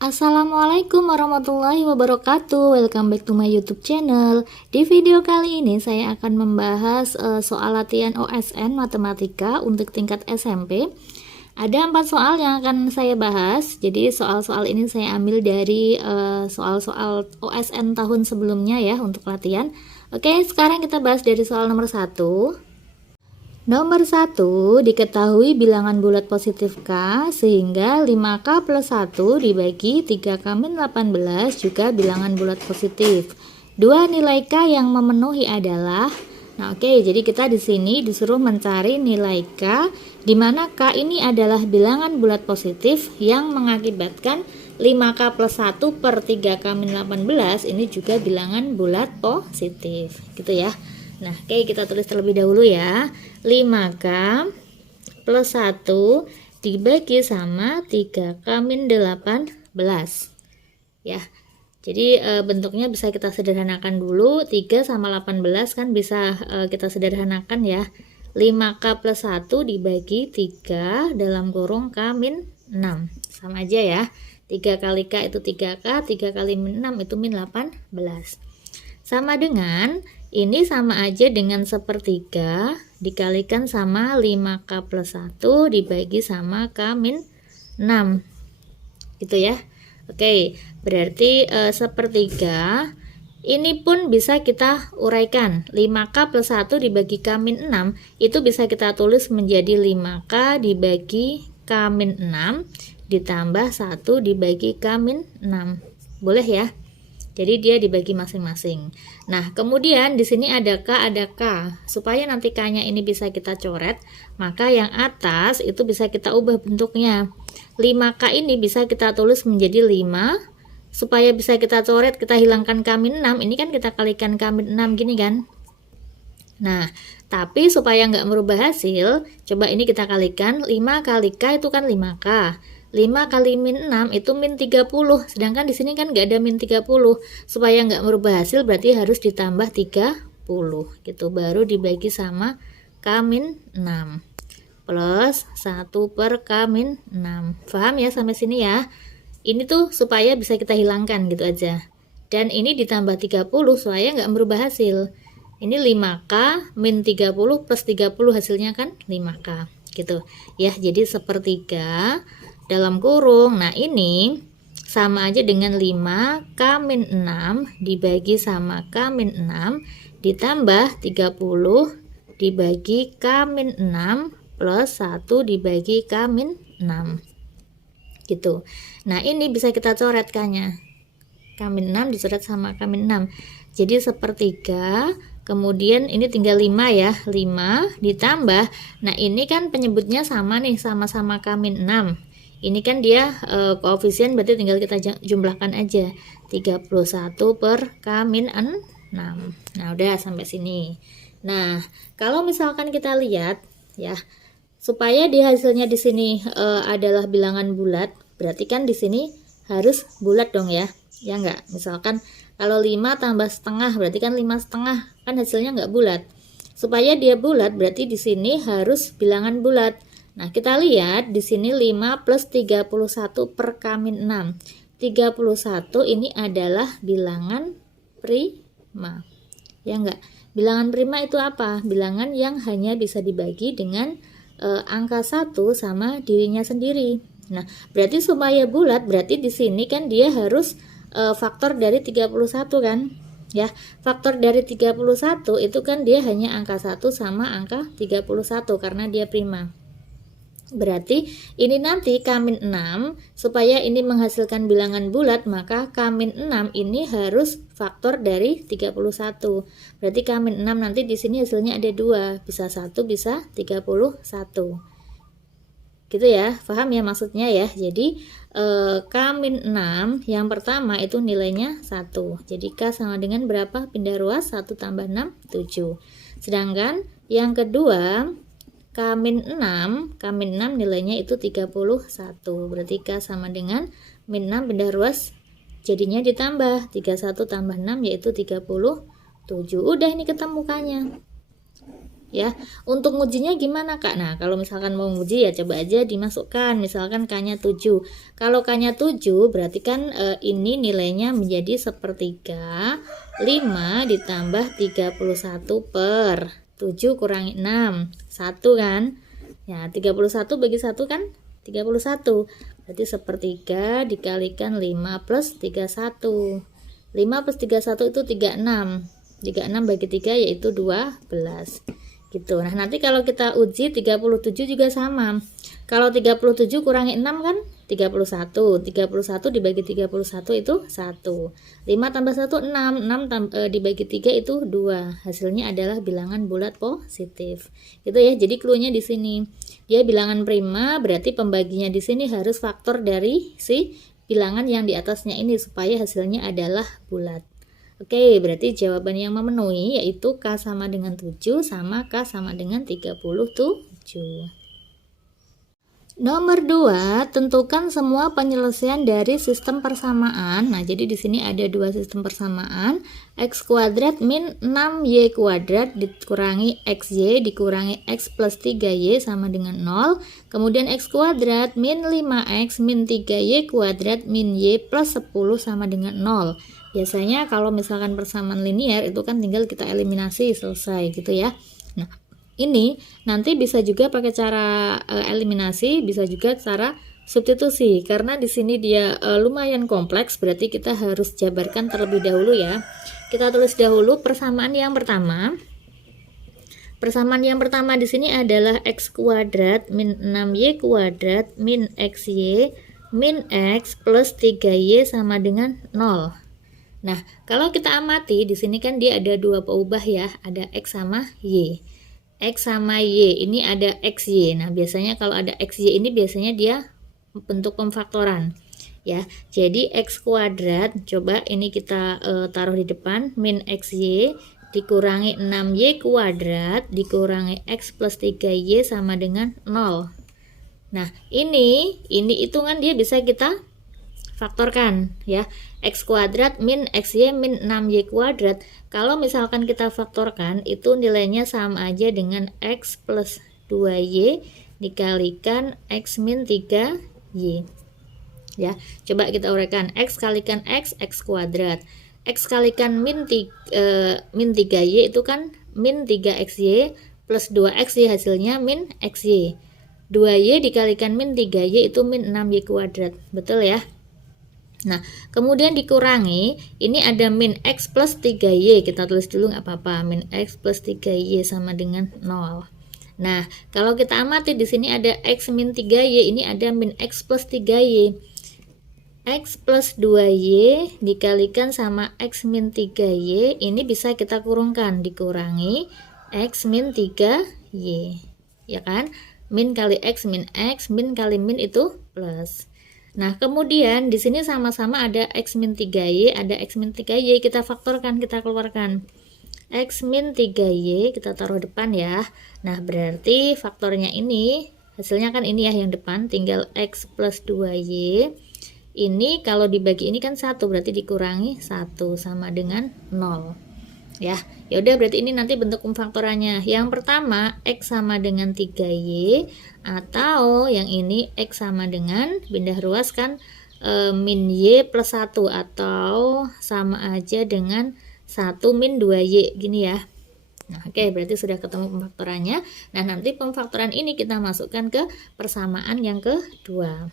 Assalamualaikum warahmatullahi wabarakatuh. Welcome back to my YouTube channel. Di video kali ini saya akan membahas soal latihan OSN matematika untuk tingkat SMP. Ada 4 soal yang akan saya bahas. Jadi soal-soal ini saya ambil dari soal-soal OSN tahun sebelumnya ya untuk latihan. Oke, sekarang kita bahas dari soal nomor 1. Nomor 1, diketahui bilangan bulat positif K sehingga 5K plus 1 dibagi 3K min 18 juga bilangan bulat positif. Dua nilai K yang memenuhi adalah, nah oke, jadi kita di sini disuruh mencari nilai K di mana K ini adalah bilangan bulat positif yang mengakibatkan 5K plus 1 per 3K min 18 ini juga bilangan bulat positif, gitu ya. Nah, oke, kita tulis terlebih dahulu ya. 5K plus 1 dibagi sama 3K min 18. Ya. Jadi bentuknya bisa kita sederhanakan dulu. 3 sama 18 kan bisa kita sederhanakan ya. 5K plus 1 dibagi 3 dalam kurung K min 6. Sama aja ya. 3 kali K itu 3K, 3 kali min 6 itu min 18. Sama dengan, ini sama aja dengan sepertiga dikalikan sama 5K plus 1 dibagi sama K min 6. Gitu ya. Oke, berarti sepertiga ini pun bisa kita uraikan. 5K plus 1 dibagi K min 6 itu bisa kita tulis menjadi 5K dibagi K min 6 ditambah 1 dibagi K min 6. Boleh ya? Jadi dia dibagi masing-masing. Nah, kemudian di sini ada K, ada K. Supaya nanti K-nya ini bisa kita coret, maka yang atas itu bisa kita ubah bentuknya. 5K ini bisa kita tulis menjadi 5. Supaya bisa kita coret, kita hilangkan K min 6. Ini kan kita kalikan K min 6 gini kan. Nah, tapi supaya nggak merubah hasil, coba ini kita kalikan. 5 kali K itu kan 5K. 5 kali min 6 itu min 30, sedangkan di sini kan nggak ada min 30. Supaya nggak merubah hasil berarti harus ditambah 30 gitu, baru dibagi sama K min 6 plus 1 per K min 6. Paham ya sampai sini ya? Ini tuh supaya bisa kita hilangkan gitu aja, dan ini ditambah 30 supaya nggak merubah hasil. Ini 5K min 30 plus 30 hasilnya kan 5K gitu ya. Jadi sepertiga dalam kurung, nah ini sama aja dengan 5 K min 6 dibagi sama K min 6 ditambah 30 dibagi K min 6 plus 1 dibagi K min 6 gitu. Nah ini bisa kita coret K-nya, K min 6 dicoret sama K min 6 jadi sepertiga. Kemudian ini tinggal 5 ya, 5 ditambah, nah ini kan penyebutnya sama nih, sama-sama K min 6. Ini kan dia koefisien, berarti tinggal kita jumlahkan aja 31 per K min 6. Nah udah sampai sini. Nah kalau misalkan kita lihat ya, supaya di hasilnya di sini adalah bilangan bulat, berarti kan di sini harus bulat dong ya, ya enggak? Misalkan kalau 5 tambah setengah berarti kan 5 setengah, kan hasilnya enggak bulat. Supaya dia bulat berarti di sini harus bilangan bulat. Nah, kita lihat di sini 5 plus 31 per K min 6. 31 ini adalah bilangan prima. Ya enggak? Bilangan prima itu apa? Bilangan yang hanya bisa dibagi dengan angka 1 sama dirinya sendiri. Nah, berarti supaya bulat berarti di sini kan dia harus faktor dari 31 kan? Ya, faktor dari 31 itu kan dia hanya angka 1 sama angka 31 karena dia prima. Berarti ini nanti K min 6, supaya ini menghasilkan bilangan bulat, maka K min 6 ini harus faktor dari 31. Berarti K min 6 nanti di sini hasilnya ada 2, bisa 1, bisa 31. Gitu ya, paham ya maksudnya ya. Jadi K min 6 yang pertama itu nilainya 1. Jadi K sama dengan berapa? Pindah ruas, 1 tambah 6, 7. Sedangkan yang kedua K min 6 nilainya itu 31. Berarti K sama dengan min 6 pindah ruas jadinya ditambah 31 tambah 6 yaitu 37. Udah ini ketemu K-nya. ya. Untuk ngujinya gimana Kak? Nah, kalau misalkan mau nguji ya coba aja dimasukkan, misalkan K-nya 7. Kalau K-nya 7 berarti kan ini nilainya menjadi sepertiga 5 ditambah 31 per 7 kurangi 6, 1 kan? Ya, 31 bagi 1 kan 31. Berarti sepertiga dikalikan 5 plus 31. 5 plus 31 itu 36. 36 bagi 3 yaitu 12. Gitu. Nah, nanti kalau kita uji 37 juga sama. Kalau 37 kurangi 6 kan 31. 31 dibagi 31 itu 1. 5 tambah 1 6. 6 dibagi 3 itu 2. Hasilnya adalah bilangan bulat positif. Gitu ya. Jadi cluenya di sini. Dia bilangan prima, berarti pembaginya di sini harus faktor dari si bilangan yang di atasnya ini supaya hasilnya adalah bulat. Oke, berarti jawaban yang memenuhi yaitu K sama dengan 7 sama K sama dengan 37. Nomor 2, tentukan semua penyelesaian dari sistem persamaan. Nah, jadi di sini ada dua sistem persamaan, x kuadrat min 6y kuadrat dikurangi xy dikurangi x plus 3y sama dengan 0. Kemudian x kuadrat min 5x min 3y kuadrat min y plus 10 sama dengan 0. Biasanya kalau misalkan persamaan linear itu kan tinggal kita eliminasi, selesai gitu ya. Nah, ini nanti bisa juga pakai cara eliminasi, bisa juga cara substitusi. Karena di sini dia lumayan kompleks, berarti kita harus jabarkan terlebih dahulu ya. Kita tulis dahulu persamaan yang pertama. Persamaan yang pertama di sini adalah x kuadrat min 6y kuadrat min xy min x plus 3y sama dengan 0. Nah, kalau kita amati di sini kan dia ada dua peubah ya, ada x sama y. X sama Y, ini ada XY. Nah, biasanya kalau ada XY ini biasanya dia bentuk pemfaktoran ya. Jadi X kuadrat, coba ini kita taruh di depan, min XY dikurangi 6Y kuadrat dikurangi X plus 3Y sama dengan 0. Nah, ini hitungan dia bisa kita faktorkan ya. X kuadrat min xy min 6y kuadrat, kalau misalkan kita faktorkan itu nilainya sama aja dengan x plus 2y dikalikan x min 3y ya. Coba kita uraikan, x kalikan x kuadrat, x kalikan min 3y itu kan min 3xy plus 2x ya, hasilnya min xy. 2y dikalikan min 3y itu min 6y kuadrat, betul ya. Nah, kemudian dikurangi, ini ada min x plus 3y, kita tulis dulu nggak apa-apa, min x plus 3y sama dengan 0. Nah, kalau kita amati di sini ada x min 3y, ini ada min x plus 3y. X plus 2y dikalikan sama x min 3y, ini bisa kita kurungkan, dikurangi x min 3y, ya kan? Min kali x, min kali min itu plus. Nah, kemudian di sini sama-sama ada x min 3y, ada x min 3y, kita faktorkan, kita keluarkan. X min 3y kita taruh depan ya. Nah, berarti faktornya ini, hasilnya kan ini ya yang depan, tinggal x plus 2y. Ini kalau dibagi ini kan 1, berarti dikurangi 1 sama dengan 0. Ya, yaudah berarti ini nanti bentuk pemfaktorannya. Yang pertama x sama dengan 3y, atau yang ini x sama dengan, pindah ruas kan, min y plus 1, atau sama aja dengan 1 min 2y gini ya. Nah, oke, berarti sudah ketemu pemfaktorannya. Nah, nanti pemfaktoran ini kita masukkan ke persamaan yang kedua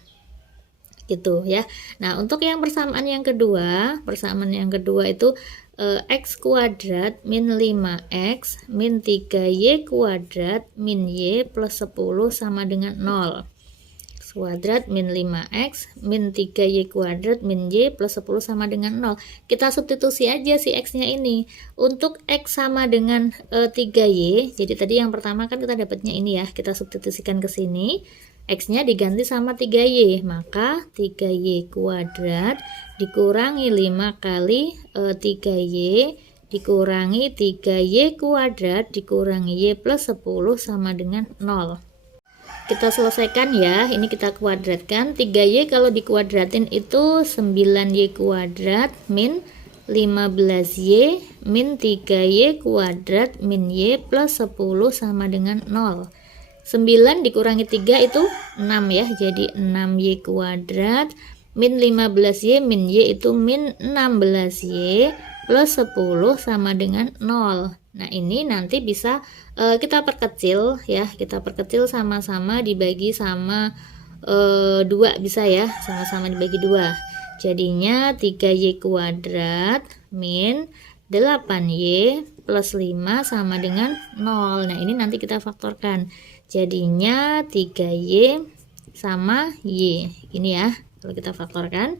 gitu ya. Nah, untuk yang persamaan yang kedua itu x kuadrat min 5x min 3y kuadrat min y plus 10 sama dengan 0. X kuadrat min 5x min 3y kuadrat min y plus 10 sama dengan 0. Kita substitusi aja si x-nya ini. Untuk x sama dengan 3y, jadi tadi yang pertama kan kita dapatnya ini ya, kita substitusikan ke sini. X-nya diganti sama 3y, maka 3y kuadrat dikurangi 5 kali 3y dikurangi 3y kuadrat dikurangi y plus 10 sama dengan 0. Kita selesaikan ya, ini kita kuadratkan. 3y kalau dikuadratin itu 9y kuadrat min 15y min 3y kuadrat min y plus 10 sama dengan 0. 9 dikurangi 3 itu 6 ya, jadi 6y kuadrat min 15y min y itu min 16y plus 10 sama dengan 0. Nah ini nanti bisa kita perkecil ya, kita perkecil sama-sama dibagi sama 2 bisa ya, sama-sama dibagi 2. Jadinya 3y kuadrat min 8y plus 5 sama dengan 0. Nah ini nanti kita faktorkan. Jadinya 3y sama y. Ini ya, kalau kita faktorkan.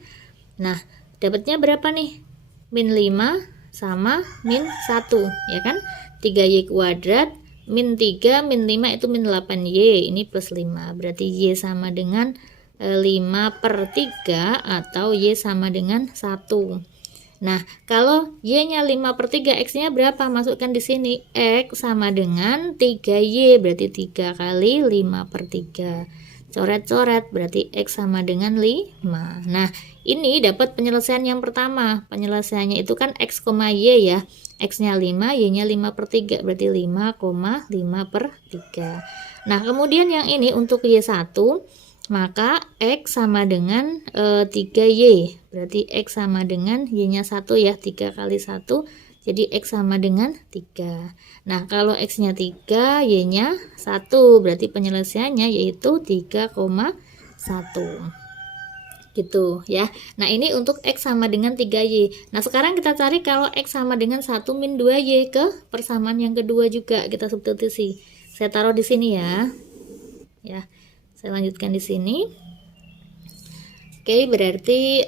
Nah, dapatnya berapa nih? Min 5 sama min 1, ya kan? 3y kuadrat min 3 min 5 itu min 8y. Ini plus 5. Berarti y sama dengan 5/3 atau y sama dengan 1. Nah, kalau y-nya 5/3, x-nya berapa? Masukkan di sini. X sama dengan 3y, berarti 3 kali 5/3. Coret-coret, berarti x sama dengan 5. Nah, ini dapat penyelesaian yang pertama. Penyelesaiannya itu kan x, y ya. X-nya 5, y-nya 5/3, berarti 5,5/3. Nah, kemudian yang ini untuk y1, maka x sama dengan 3y, berarti x sama dengan y-nya 1 ya, 3 kali 1, jadi x sama dengan 3. Nah kalau x-nya 3, y-nya 1, berarti penyelesaiannya yaitu 3,1 gitu ya. Nah ini untuk x sama dengan 3y. Nah sekarang kita cari kalau x sama dengan 1 min 2y ke persamaan yang kedua juga, kita substitusi. Saya taruh di sini ya. Saya lanjutkan di sini. Oke, berarti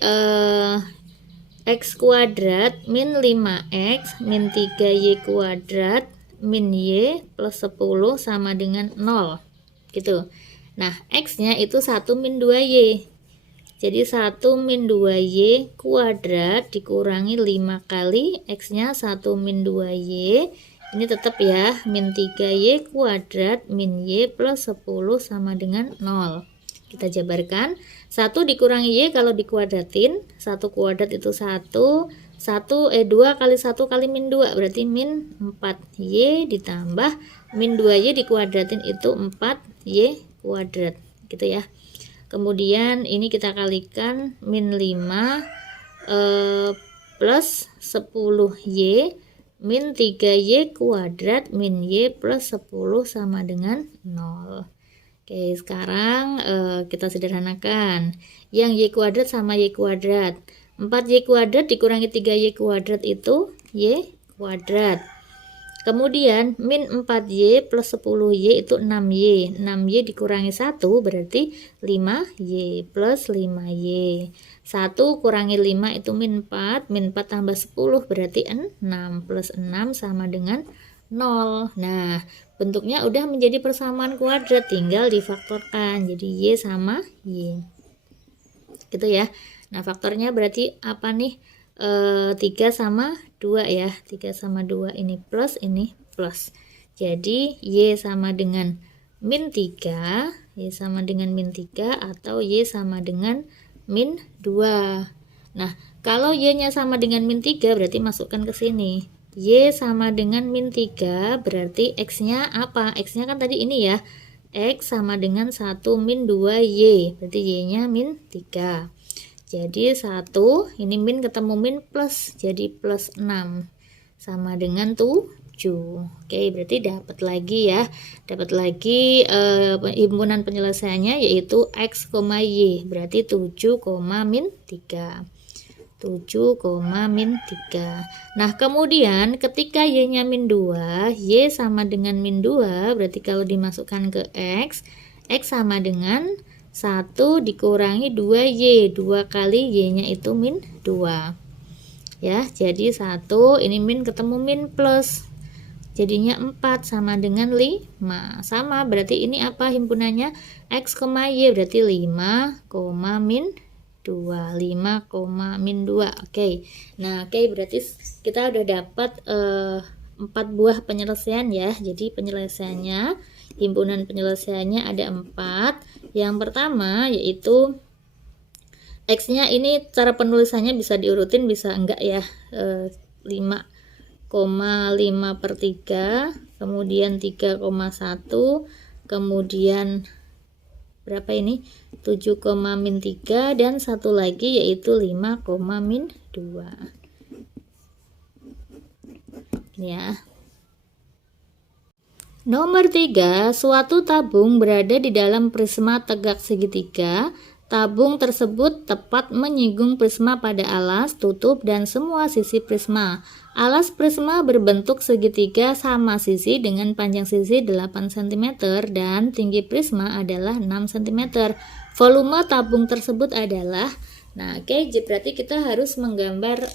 x kuadrat min 5x min 3y kuadrat min y plus 10 sama dengan 0. Gitu. Nah, x-nya itu 1 min 2y. Jadi 1 min 2y kuadrat dikurangi 5 kali x-nya 1 min 2y. Ini tetap ya, min 3y kuadrat min y plus 10 sama dengan 0. Kita jabarkan, 1 dikurangi y kalau dikuadratin, 1 kuadrat itu 1, 2 kali 1 kali min 2, berarti min 4y ditambah min 2y dikuadratin itu 4y kuadrat, gitu ya. Kemudian ini kita kalikan min 5 plus 10y min 3y kuadrat min y plus 10 sama dengan 0. Oke, sekarang kita sederhanakan. Yang y kuadrat sama y kuadrat. 4y kuadrat dikurangi 3y kuadrat itu y kuadrat. Kemudian min 4y plus 10y itu 6y. 6y dikurangi 1 berarti 5y plus 5y. 1 kurangi 5 itu min 4. Min 4 tambah 10 berarti 6 plus 6 sama dengan 0. Nah, bentuknya udah menjadi persamaan kuadrat, tinggal difaktorkan. Jadi y sama y. Gitu ya. Nah, faktornya berarti apa nih? 3 sama 2 ya, 3 sama 2 ini plus, ini plus. Jadi y sama dengan min 3, y sama dengan min 3 atau y sama dengan min 2. Nah, kalau y-nya sama dengan min 3 berarti masukkan ke sini. Y sama dengan min 3 berarti x-nya apa? X-nya kan tadi ini ya. X sama dengan 1 min 2y, berarti y-nya min 3. Jadi 1, ini min ketemu min plus, jadi plus 6 sama dengan 7. Oke, berarti dapat lagi ya. Dapat lagi himpunan penyelesaiannya yaitu x, y, berarti 7, min 3. 7, min 3. Nah, kemudian ketika y-nya min 2, y sama dengan min 2, berarti kalau dimasukkan ke x sama dengan 1 dikurangi 2y, 2 kali y-nya itu min 2. Ya, jadi 1, ini min ketemu min plus. Jadinya 4 sama dengan 5. Sama, berarti ini apa himpunannya? X, y, berarti 5, min 2. 5, min 2. Oke. Nah, oke, berarti kita udah dapat 4 buah penyelesaian ya. Jadi penyelesaiannya, himpunan penyelesaiannya ada 4. Yang pertama yaitu X-nya ini cara penulisannya bisa diurutin, bisa enggak ya. 5,5 per 3, kemudian 3,1, kemudian berapa ini? 7, min 3, dan satu lagi yaitu 5, min 2. Ini ya. Nomor 3, suatu tabung berada di dalam prisma tegak segitiga. Tabung tersebut tepat menyinggung prisma pada alas, tutup, dan semua sisi prisma. Alas prisma berbentuk segitiga sama sisi dengan panjang sisi 8 cm dan tinggi prisma adalah 6 cm. Volume tabung tersebut adalah, nah oke, berarti kita harus menggambar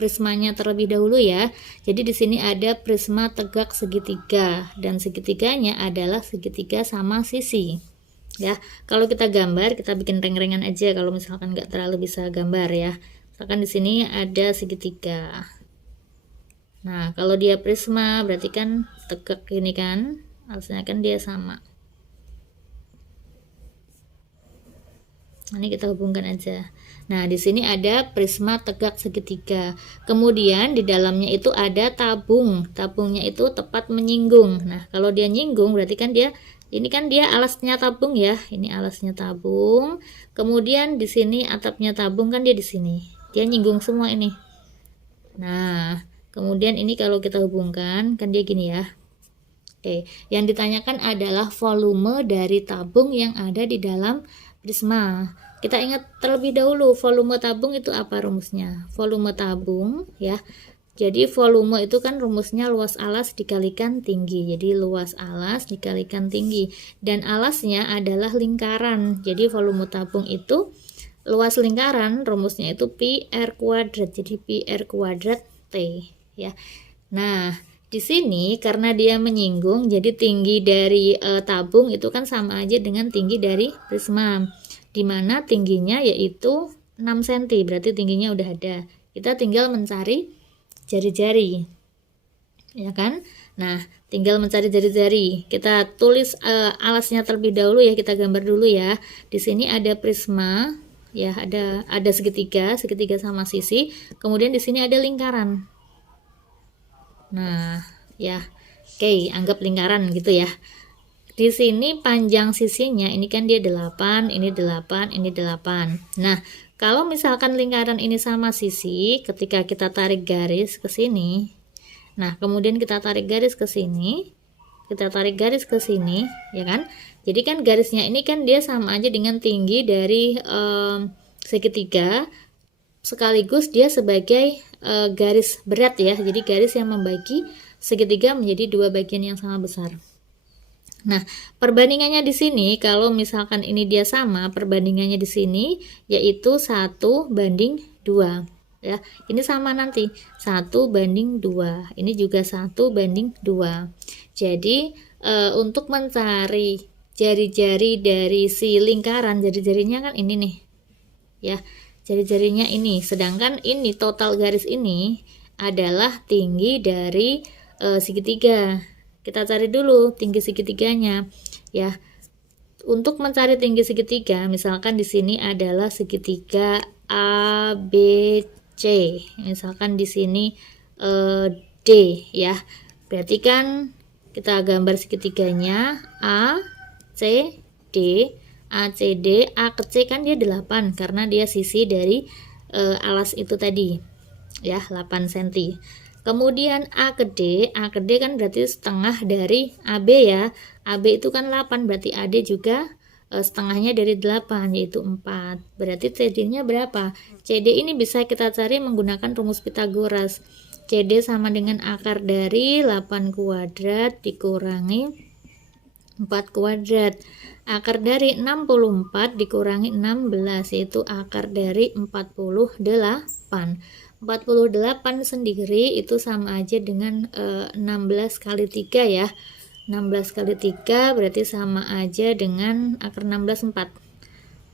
prismanya terlebih dahulu ya. Jadi di sini ada prisma tegak segitiga dan segitiganya adalah segitiga sama sisi. Ya, kalau kita gambar, kita bikin ring-ringan aja kalau misalkan nggak terlalu bisa gambar ya. Misalkan di sini ada segitiga. Nah, kalau dia prisma berarti kan tegak ini kan, harusnya kan dia sama. Ini kita hubungkan aja. Nah, di sini ada prisma tegak segitiga. Kemudian di dalamnya itu ada tabung. Tabungnya itu tepat menyinggung. Nah, kalau dia nyinggung berarti kan dia, ini kan dia alasnya tabung ya. Ini alasnya tabung. Kemudian di sini atapnya tabung kan dia di sini. Dia nyinggung semua ini. Nah, kemudian ini kalau kita hubungkan kan dia gini ya. Oke, yang ditanyakan adalah volume dari tabung yang ada di dalam prisma. Kita ingat terlebih dahulu volume tabung itu apa rumusnya? Volume tabung ya. Jadi volume itu kan rumusnya luas alas dikalikan tinggi. Jadi luas alas dikalikan tinggi, dan alasnya adalah lingkaran. Jadi volume tabung itu luas lingkaran rumusnya itu pi r kuadrat. Jadi pi r kuadrat T ya. Nah, di sini karena dia menyinggung, jadi tinggi dari tabung itu kan sama aja dengan tinggi dari prisma, dimana tingginya yaitu 6 cm, berarti tingginya udah ada. Kita tinggal mencari jari-jari, ya kan? Nah, tinggal mencari jari-jari. Kita tulis alasnya terlebih dahulu ya, kita gambar dulu ya. Di sini ada prisma, ya ada segitiga sama sisi. Kemudian di sini ada lingkaran. Nah, ya, oke, anggap lingkaran gitu ya. Di sini panjang sisinya, ini kan dia 8, ini 8, ini 8. Nah, kalau misalkan lingkaran ini sama sisi, ketika kita tarik garis ke sini, nah, kemudian kita tarik garis ke sini, kita tarik garis ke sini, ya kan? Jadi kan garisnya ini kan dia sama aja dengan tinggi dari segitiga, sekaligus dia sebagai garis berat ya. Jadi garis yang membagi segitiga menjadi dua bagian yang sama besar. Nah, perbandingannya di sini kalau misalkan ini dia sama, perbandingannya di sini yaitu 1:2 ya. Ini sama nanti 1:2. Ini juga 1:2. Jadi untuk mencari jari-jari dari si lingkaran, jari-jarinya kan ini nih. Ya. Jari-jarinya ini, sedangkan ini total garis ini adalah tinggi dari segitiga. Kita cari dulu tinggi segitiganya ya. Untuk mencari tinggi segitiga, misalkan di sini adalah segitiga ABC, misalkan di sini D ya. Berarti kan kita gambar segitiganya A C D. ACD, A ke C kan dia 8 karena dia sisi dari alas itu tadi ya, 8 cm. Kemudian A ke D kan berarti setengah dari AB ya. AB itu kan 8, berarti AD juga setengahnya dari 8 yaitu 4. Berarti CD-nya berapa? CD ini bisa kita cari menggunakan rumus Pitagoras. CD sama dengan akar dari 8 kuadrat dikurangi 4 kuadrat. Akar dari 64 dikurangi 16 yaitu akar dari 48. 48 sendiri itu sama aja dengan 16 kali 3 ya. 16 kali 3 berarti sama aja dengan akar 16 4.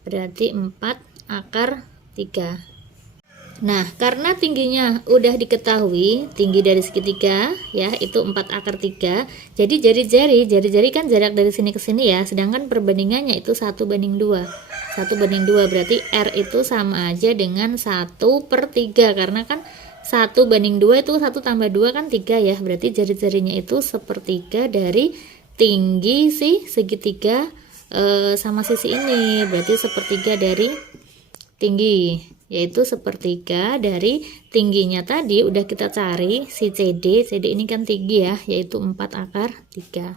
Berarti 4 akar 3. Nah, karena tingginya udah diketahui, tinggi dari segitiga ya itu 4 akar 3. Jadi jari-jari kan jarak dari sini ke sini ya, sedangkan perbandingannya itu 1:2. 1:2 berarti R itu sama aja dengan 1/3, karena kan 1:2 itu 1 tambah 2 kan 3 ya, berarti jari-jarinya itu 1/3 dari tinggi si segitiga sama sisi ini, berarti 1/3 dari tinggi, yaitu 1/3 dari tingginya tadi udah kita cari si CD ini kan tinggi ya, yaitu 4 akar 3.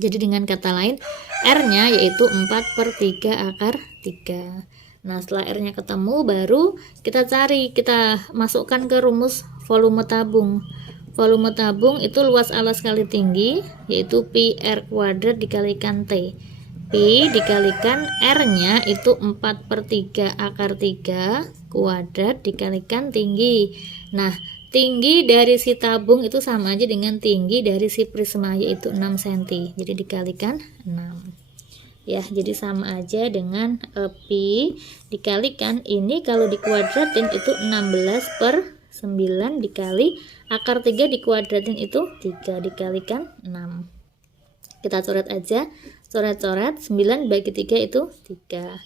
Jadi dengan kata lain R nya yaitu 4/3 akar 3. Nah setelah R nya ketemu baru kita cari, kita masukkan ke rumus volume tabung. Volume tabung itu luas alas kali tinggi, yaitu pi R kuadrat dikalikan T. Pi dikalikan R-nya itu 4/3 akar 3 kuadrat dikalikan tinggi. Nah, tinggi dari si tabung itu sama aja dengan tinggi dari si prisma, yaitu 6 cm. Jadi dikalikan 6. Ya, jadi sama aja dengan pi dikalikan ini kalau dikuadratin itu 16/9 dikali akar 3 dikuadratin itu 3 dikalikan 6. Kita coret aja, coret-coret, 9 bagi 3 itu 3,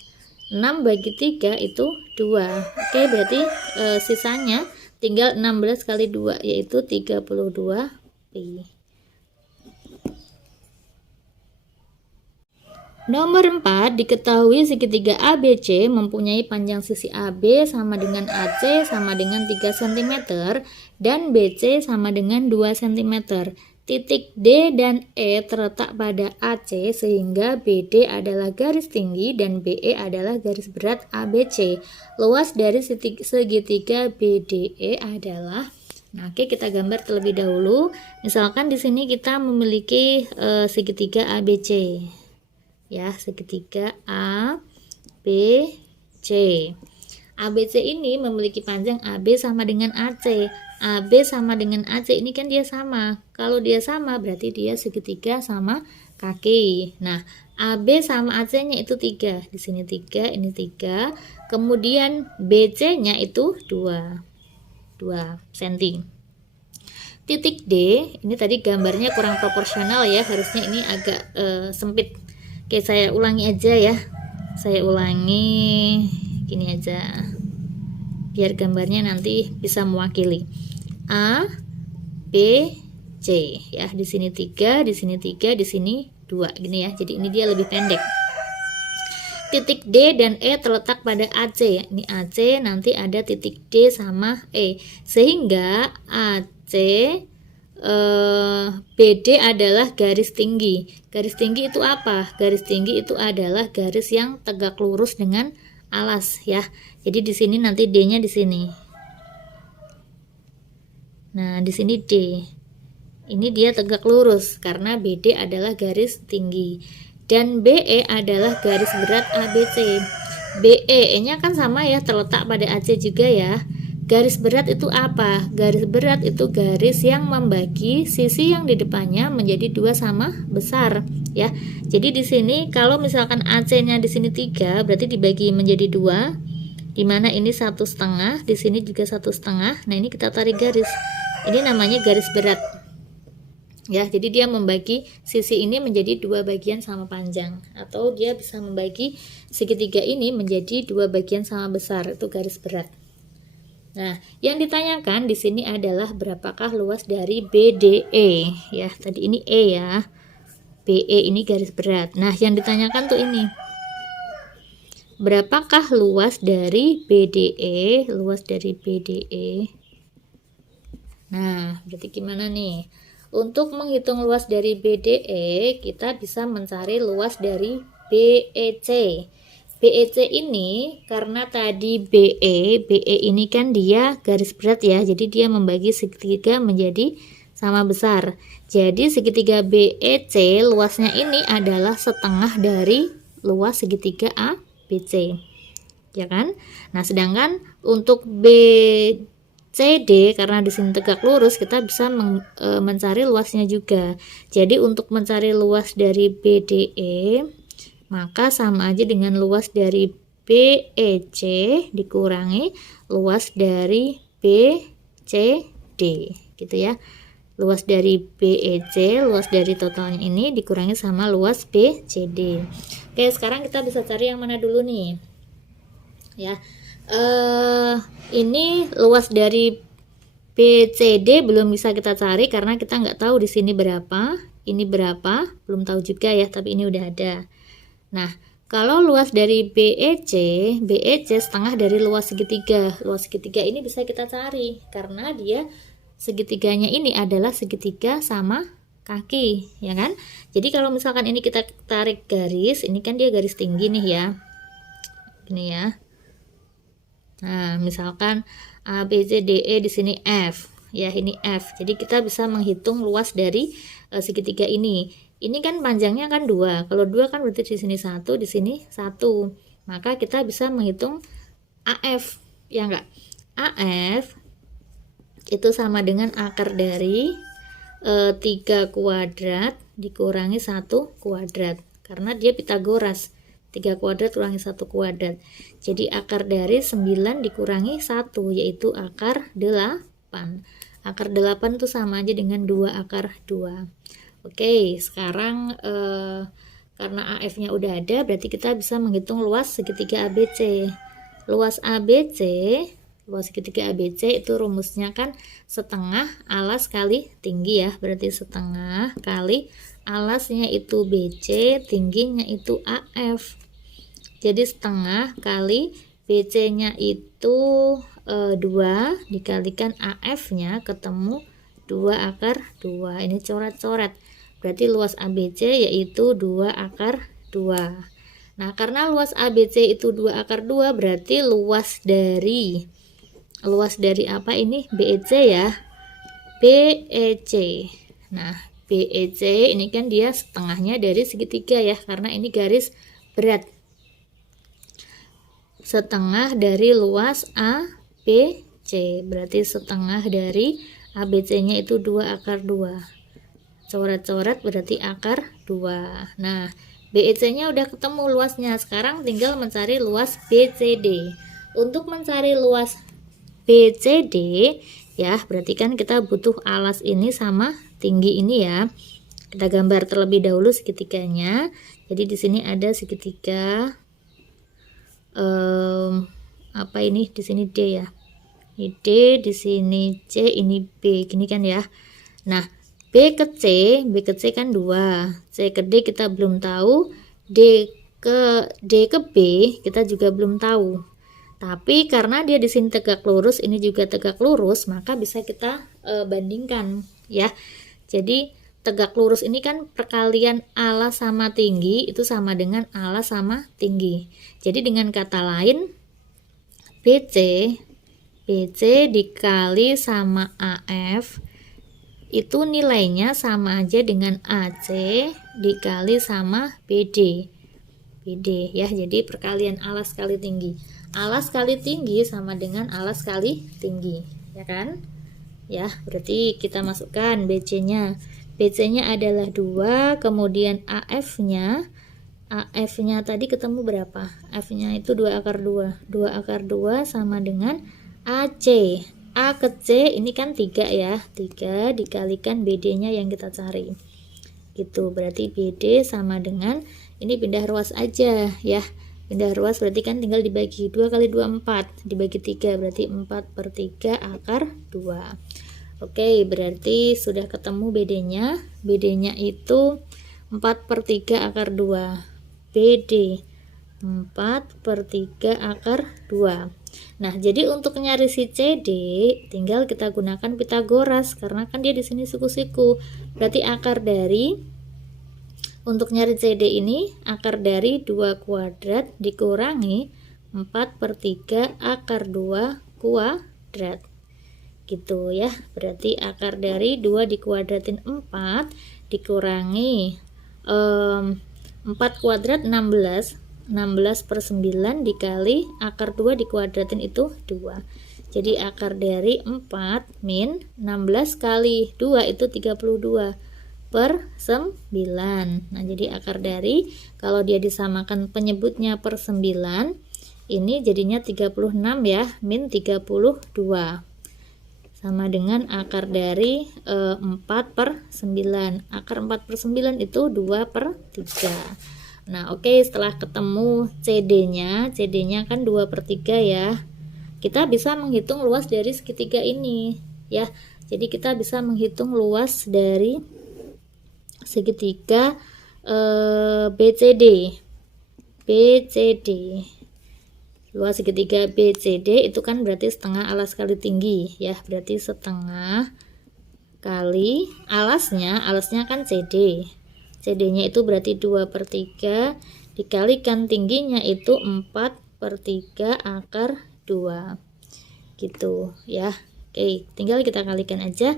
6 bagi 3 itu 2. Oke, berarti sisanya tinggal 16 kali 2 yaitu 32 pi. Nomor 4, diketahui segitiga ABC mempunyai panjang sisi AB sama dengan AC sama dengan 3 cm dan BC sama dengan 2 cm. Titik D dan E terletak pada AC sehingga BD adalah garis tinggi dan BE adalah garis berat ABC. Luas dari segitiga BDE adalah, nah oke, kita gambar terlebih dahulu. Misalkan di sini kita memiliki segitiga ABC. Ya, segitiga A, B, C. ABC ini memiliki panjang AB sama dengan AC. AB sama dengan AC ini kan dia sama. Kalau dia sama berarti dia segitiga sama kaki. Nah, AB sama AC-nya itu 3. Di sini 3, ini 3. Kemudian BC-nya itu 2 cm. Titik D, ini tadi gambarnya kurang proporsional ya, harusnya ini agak sempit. Oke, saya ulangi aja ya. Saya ulangi gini aja. Biar gambarnya nanti bisa mewakili. A, B, C ya. Di sini 3, di sini 3, di sini 2 gini ya. Jadi ini dia lebih pendek. Titik D dan E terletak pada AC ya. Ini AC, nanti ada titik D sama E. Sehingga AC BD adalah garis tinggi. Garis tinggi itu apa? Garis tinggi itu adalah garis yang tegak lurus dengan alas ya. Jadi di sini nanti D-nya di sini. Nah, di sini D. Ini dia tegak lurus karena BD adalah garis tinggi. Dan BE adalah garis berat ABC. BE-nya kan sama ya, terletak pada AC juga ya. Garis berat itu apa? Garis berat itu garis yang membagi sisi yang di depannya menjadi 2 sama besar ya. Jadi di sini kalau misalkan AC-nya di sini 3, berarti dibagi menjadi 2. Di mana ini 1,5, di sini juga 1,5. Nah, ini kita tarik garis. Ini namanya garis berat. Ya, jadi dia membagi sisi ini menjadi 2 bagian sama panjang, atau dia bisa membagi segitiga ini menjadi 2 bagian sama besar, itu garis berat. Nah, yang ditanyakan di sini adalah berapakah luas dari BDE ya. Tadi ini E ya. BE ini garis berat. Nah, yang ditanyakan tuh ini. Berapakah luas dari BDE? Luas dari BDE. Nah, berarti gimana nih? Untuk menghitung luas dari BDE, kita bisa mencari luas dari BEC. BEC ini karena tadi BE ini kan dia garis berat ya, jadi dia membagi segitiga menjadi sama besar. Jadi segitiga BEC luasnya ini adalah setengah dari luas segitiga ABC, ya kan? Nah, sedangkan untuk BCD karena di sini tegak lurus, kita bisa mencari luasnya juga. Jadi untuk mencari luas dari BDE, maka sama aja dengan luas dari BEC dikurangi luas dari BCD gitu ya. Luas dari BEC, luas dari totalnya ini dikurangi sama luas BCD. Oke, sekarang kita bisa cari yang mana dulu nih ya. Ini luas dari BCD belum bisa kita cari karena kita nggak tahu di sini berapa, ini berapa, belum tahu juga ya, tapi ini udah ada. Nah, kalau luas dari BEC setengah dari luas segitiga. Luas segitiga ini bisa kita cari karena dia segitiganya ini adalah segitiga sama kaki, ya kan? Jadi kalau misalkan ini kita tarik garis, ini kan dia garis tinggi nih ya. Ini ya. Nah, misalkan A, B, C, D, E di sini F. Ya, ini F. Jadi kita bisa menghitung luas dari segitiga ini. Ini kan panjangnya kan 2. Kalau 2 kan berarti di sini 1, di sini 1. Maka kita bisa menghitung AF, ya enggak? AF itu sama dengan akar dari 3 kuadrat dikurangi 1 kuadrat. Karena dia Pitagoras. 3 kuadrat kurangi 1 kuadrat. Jadi akar dari 9 dikurangi 1, yaitu akar 8. Akar 8 itu sama aja dengan 2 akar 2. Oke, sekarang karena AF-nya udah ada, berarti kita bisa menghitung luas segitiga ABC. Luas ABC, luas segitiga ABC itu rumusnya kan setengah alas kali tinggi ya. Berarti setengah kali alasnya itu BC, tingginya itu AF. Jadi setengah kali BC-nya itu 2 dikalikan AF-nya ketemu 2 akar 2. Ini coret-coret. Berarti luas ABC yaitu 2 akar 2. Nah, karena luas ABC itu 2 akar 2, berarti luas dari apa ini? BEC ya. BEC. Nah, BEC ini kan dia setengahnya dari segitiga ya, karena ini garis berat. Setengah dari luas ABC, berarti setengah dari ABC-nya itu 2 akar 2. Coret-coret berarti akar 2. Nah, BEC-nya udah ketemu luasnya. Sekarang tinggal mencari luas BCD. Untuk mencari luas BCD ya, berarti kan kita butuh alas ini sama tinggi ini ya. Kita gambar terlebih dahulu segitiganya. Jadi di sini ada segitiga apa ini? Di sini D ya. Ini D, di sini C, ini B, gini kan ya. Nah, B ke C kan 2, C ke D kita belum tahu, D ke B kita juga belum tahu. Tapi karena dia di sini tegak lurus, ini juga tegak lurus, maka bisa kita bandingkan ya. Jadi tegak lurus ini kan perkalian alas sama tinggi itu sama dengan alas sama tinggi. Jadi dengan kata lain BC dikali sama AF itu nilainya sama aja dengan AC dikali sama BD ya. Jadi perkalian alas kali tinggi. Alas kali tinggi sama dengan alas kali tinggi, ya kan? Ya, berarti kita masukkan BC-nya. BC-nya adalah 2, kemudian AF-nya tadi ketemu berapa? F-nya itu 2 akar 2. 2 akar 2 sama dengan AC. A ke C ini kan 3 ya. 3 dikalikan BD-nya yang kita cari. Gitu, berarti BD sama dengan, ini pindah ruas aja ya. Pindah ruas berarti kan tinggal dibagi 2 kali 2 4. Dibagi 3 berarti 4/3 akar 2. Oke, berarti sudah ketemu BD-nya. BD-nya itu 4/3 akar 2. BD 4/3 akar 2. Nah, jadi untuk nyari si CD tinggal kita gunakan Pitagoras karena kan dia di sini siku-siku. Berarti akar dari, untuk nyari CD ini, akar dari 2 kuadrat dikurangi 4/3 akar 2 kuadrat. Gitu ya. Berarti akar dari 2 dikuadratin 4 dikurangi 4 kuadrat 16 16/9 dikali akar 2 dikuadratin itu 2. Jadi akar dari 4 min 16 kali 2 itu 32/9. Nah, jadi akar dari, kalau dia disamakan penyebutnya per 9, ini jadinya 36 ya, min 32. Sama dengan akar dari 4/9. Akar 4/9 itu 2/3. Nah oke, setelah ketemu CD-nya kan 2/3 ya, kita bisa menghitung luas dari segitiga ini ya. Jadi kita bisa menghitung luas dari segitiga BCD. Luas segitiga BCD itu kan berarti setengah alas kali tinggi ya, berarti setengah kali alasnya kan CD nya itu berarti 2/3 dikalikan tingginya itu 4/3 akar 2 gitu ya. Oke, tinggal kita kalikan aja,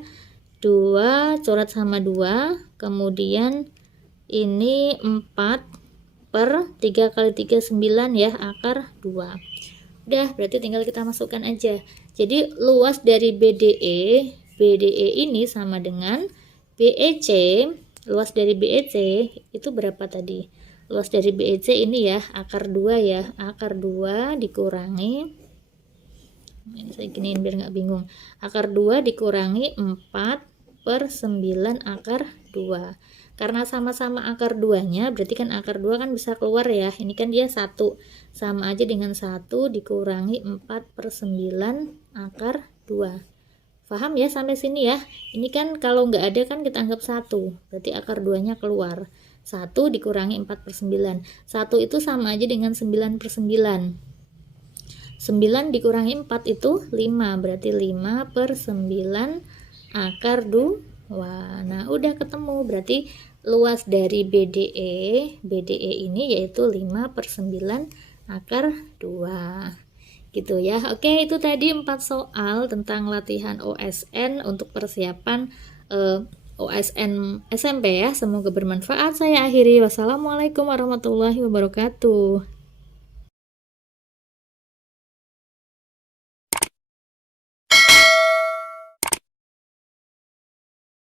2 coret sama 2, kemudian ini 4/3 kali 3 9 ya, akar 2. Udah, berarti tinggal kita masukkan aja. Jadi luas dari BDE ini sama dengan BEC. Luas dari BEC itu berapa tadi? Luas dari BEC ini ya, akar 2 ya. Akar 2 dikurangi, ini saya giniin biar nggak bingung. Akar 2 dikurangi 4/9 akar 2. Karena sama-sama akar 2-nya, berarti kan akar 2 kan bisa keluar ya. Ini kan dia 1. Sama aja dengan 1 dikurangi 4/9 akar 2. Paham ya sampai sini ya? Ini kan kalau nggak ada kan kita anggap 1. Berarti akar 2-nya keluar. 1 dikurangi 4/9. 1 itu sama aja dengan 9/9. 9 dikurangi 4 itu 5. Berarti 5/9 akar 2. Nah, udah ketemu. Berarti luas dari BDE ini yaitu 5/9 akar 2. Gitu ya. Oke, itu tadi 4 soal tentang latihan OSN untuk persiapan OSN SMP ya. Semoga bermanfaat. Saya akhiri. Wassalamualaikum warahmatullahi wabarakatuh.